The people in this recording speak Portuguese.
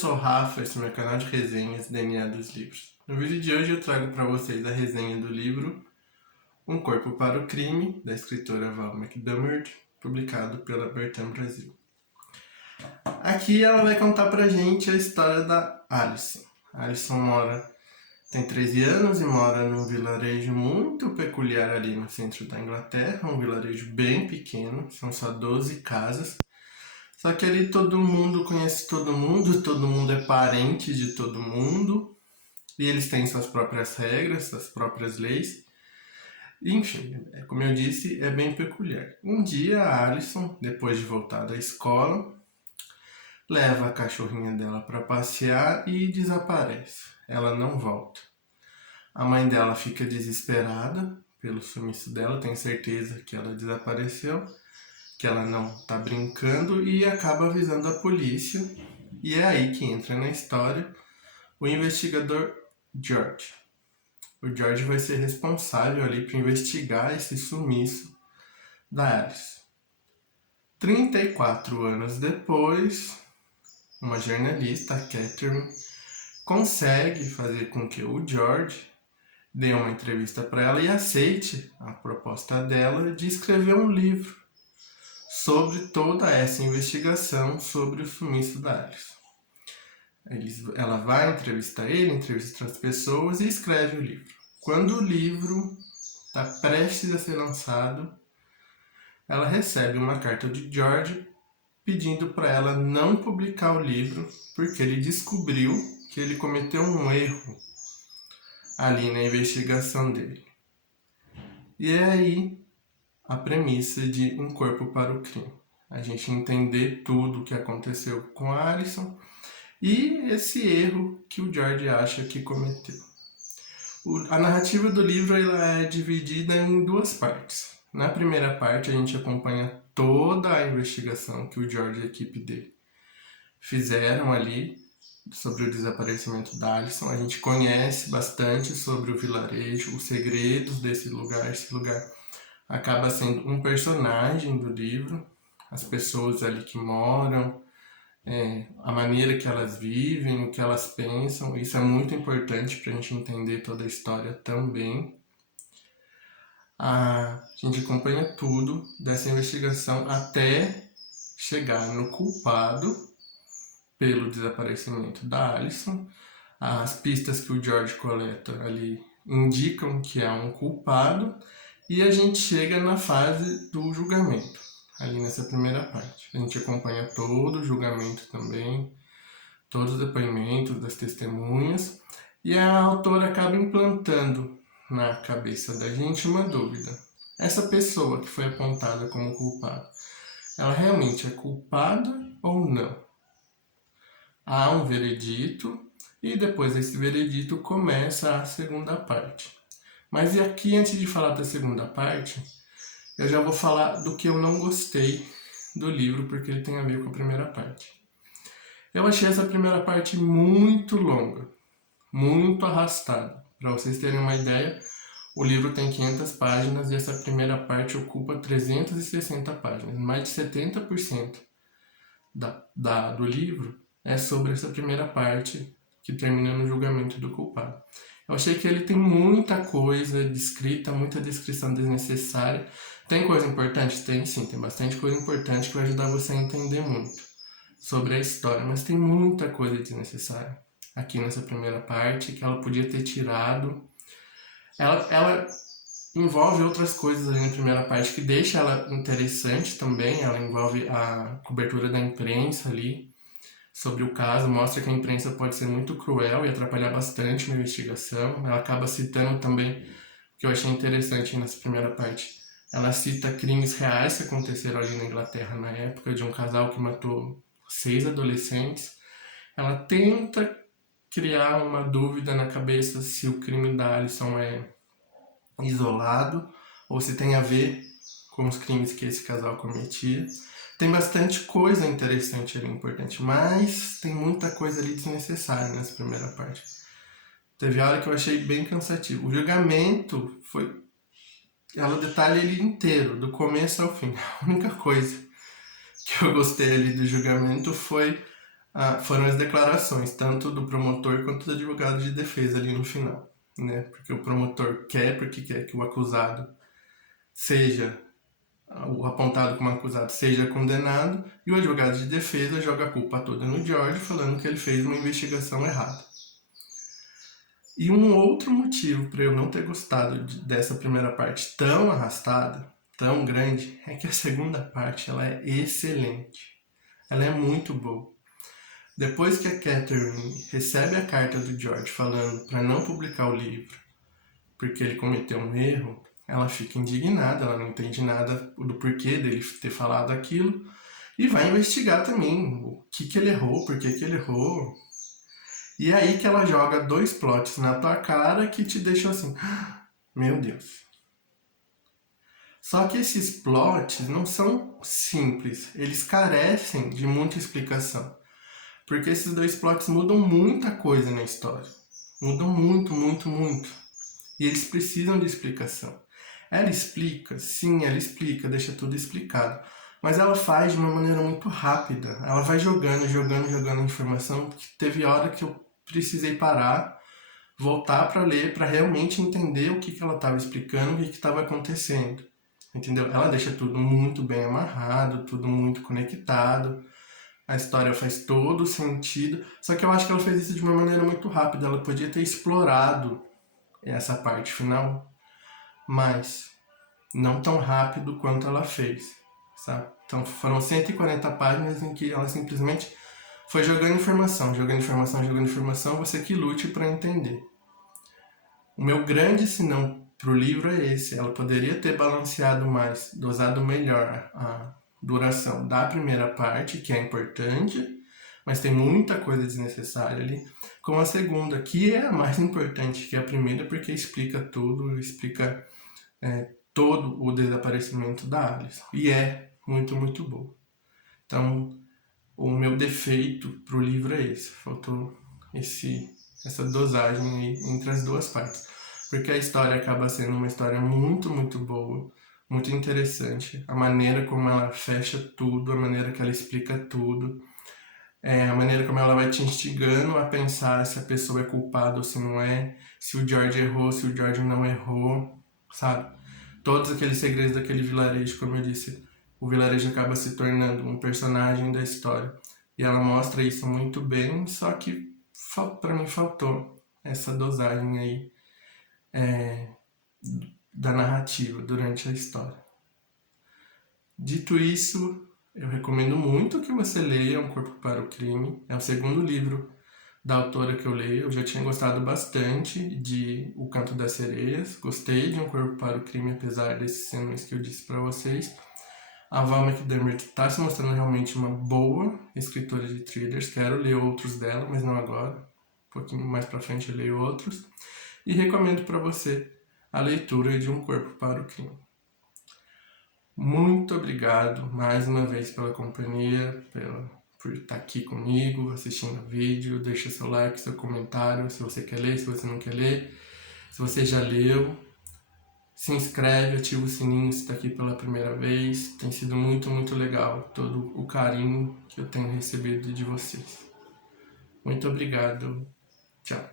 sou o Rafa, esse é o meu canal de resenhas DNA dos livros. No vídeo de hoje eu trago para vocês a resenha do livro Um Corpo para o Crime, da escritora Val McDermid, publicado pela Bertrand Brasil. Aqui ela vai contar pra gente a história da Alison. A Alison tem 13 anos e mora num vilarejo muito peculiar ali no centro da Inglaterra, um vilarejo bem pequeno, são só 12 casas. Só que ali todo mundo conhece todo mundo é parente de todo mundo, e eles têm suas próprias regras, suas próprias leis. Enfim, como eu disse, é bem peculiar. Um dia a Alison, depois de voltar da escola, leva a cachorrinha dela para passear e desaparece. Ela não volta. A mãe dela fica desesperada pelo sumiço dela, tem certeza que ela desapareceu, que ela não está brincando, e acaba avisando a polícia. E é aí que entra na história o investigador George. O George vai ser responsável ali por investigar esse sumiço da Alice. 34 anos depois, uma jornalista, a Catherine, consegue fazer com que o George dê uma entrevista para ela e aceite a proposta dela de escrever um livro sobre toda essa investigação sobre o sumiço da Alice. Ela vai entrevistar ele, entrevista outras pessoas e escreve o livro. Quando o livro está prestes a ser lançado, ela recebe uma carta de George pedindo para ela não publicar o livro, porque ele descobriu que ele cometeu um erro ali na investigação dele. E é aí a premissa de Um Corpo para o Crime. A gente entender tudo o que aconteceu com a Alison e esse erro que o George acha que cometeu. A narrativa do livro ela é dividida em duas partes. Na primeira parte a gente acompanha toda a investigação que o George e a equipe dele fizeram ali sobre o desaparecimento da Alison. A gente conhece bastante sobre o vilarejo, os segredos desse lugar. Esse lugar acaba sendo um personagem do livro, as pessoas ali que moram, a maneira que elas vivem, o que elas pensam. Isso é muito importante para a gente entender toda a história também. A gente acompanha tudo dessa investigação até chegar no culpado pelo desaparecimento da Alison. As pistas que o George coleta ali indicam que é um culpado e a gente chega na fase do julgamento, ali nessa primeira parte. A gente acompanha todo o julgamento também, todos os depoimentos das testemunhas, e a autora acaba implantando na cabeça da gente uma dúvida. Essa pessoa que foi apontada como culpada, ela realmente é culpada ou não? Há um veredito e depois desse veredito começa a segunda parte. Mas e aqui, antes de falar da segunda parte, eu já vou falar do que eu não gostei do livro, porque ele tem a ver com a primeira parte. Eu achei essa primeira parte muito longa, muito arrastada. Para vocês terem uma ideia, o livro tem 500 páginas e essa primeira parte ocupa 360 páginas. Mais de 70% do livro é sobre essa primeira parte que termina no julgamento do culpado. Eu achei que ele tem muita coisa descrita, muita descrição desnecessária. Tem coisa importante? Tem sim, tem bastante coisa importante que vai ajudar você a entender muito sobre a história, mas tem muita coisa desnecessária aqui nessa primeira parte que ela podia ter tirado. Ela envolve outras coisas ali na primeira parte que deixa ela interessante também. Ela envolve a cobertura da imprensa ali sobre o caso, mostra que a imprensa pode ser muito cruel e atrapalhar bastante na investigação. Ela acaba citando também, o que eu achei interessante nessa primeira parte, ela cita crimes reais que aconteceram ali na Inglaterra na época, de um casal que matou 6 adolescentes. Ela tenta criar uma dúvida na cabeça se o crime da Alison é isolado ou se tem a ver com os crimes que esse casal cometia. Tem bastante coisa interessante ali, importante, mas tem muita coisa ali desnecessária nessa primeira parte. Teve hora que eu achei bem cansativo. O julgamento foi... ela detalha ele inteiro, do começo ao fim. A única coisa que eu gostei ali do julgamento foi foram as declarações, tanto do promotor quanto do advogado de defesa ali no final, né? Porque o promotor porque quer que o acusado seja, o apontado como acusado seja condenado, e o advogado de defesa joga a culpa toda no George, falando que ele fez uma investigação errada. E um outro motivo para eu não ter gostado dessa primeira parte tão arrastada, tão grande, é que a segunda parte ela é excelente. Ela é muito boa. Depois que a Catherine recebe a carta do George falando para não publicar o livro porque ele cometeu um erro, ela fica indignada, ela não entende nada do porquê dele ter falado aquilo e vai investigar também o que ele errou, por que ele errou. E é aí que ela joga 2 plots na tua cara que te deixam assim, meu Deus. Só que esses plots não são simples, eles carecem de muita explicação. Porque esses 2 plots mudam muita coisa na história. Mudam muito, muito, muito. E eles precisam de explicação. Ela explica, sim, ela explica, deixa tudo explicado. Mas ela faz de uma maneira muito rápida. Ela vai jogando informação, que teve hora que eu precisei parar, voltar para ler, para realmente entender o que ela estava explicando, o que estava acontecendo. Entendeu? Ela deixa tudo muito bem amarrado, tudo muito conectado. A história faz todo sentido. Só que eu acho que ela fez isso de uma maneira muito rápida. Ela podia ter explorado essa parte final, mas não tão rápido quanto ela fez, sabe? Então foram 140 páginas em que ela simplesmente foi jogando informação, você que lute para entender. O meu grande senão pro livro é esse, ela poderia ter balanceado mais, dosado melhor a duração da primeira parte, que é importante, mas tem muita coisa desnecessária ali, com a segunda, que é a mais importante que a primeira, porque explica tudo, explica todo o desaparecimento da Alice. E é muito, muito boa. Então, o meu defeito pro livro é esse. Faltou essa dosagem aí entre as 2 partes. Porque a história acaba sendo uma história muito, muito boa, muito interessante. A maneira como ela fecha tudo, a maneira que ela explica tudo, a maneira como ela vai te instigando a pensar se a pessoa é culpada ou se não é, se o George errou, se o George não errou, sabe? Todos aqueles segredos daquele vilarejo, como eu disse, o vilarejo acaba se tornando um personagem da história. E ela mostra isso muito bem, só que para mim faltou essa dosagem aí da narrativa durante a história. Dito isso, eu recomendo muito que você leia Um Corpo para o Crime. É o segundo livro da autora que eu leio. Eu já tinha gostado bastante de O Canto das Sereias. Gostei de Um Corpo para o Crime, apesar desses cenas que eu disse para vocês. A Val McDermott está se mostrando realmente uma boa escritora de thrillers. Quero ler outros dela, mas não agora. Um pouquinho mais para frente eu leio outros. E recomendo para você a leitura de Um Corpo para o Crime. Muito obrigado mais uma vez pela companhia, por estar aqui comigo, assistindo o vídeo. Deixa seu like, seu comentário, se você quer ler, se você não quer ler. Se você já leu, se inscreve, ativa o sininho se está aqui pela primeira vez. Tem sido muito, muito legal todo o carinho que eu tenho recebido de vocês. Muito obrigado. Tchau.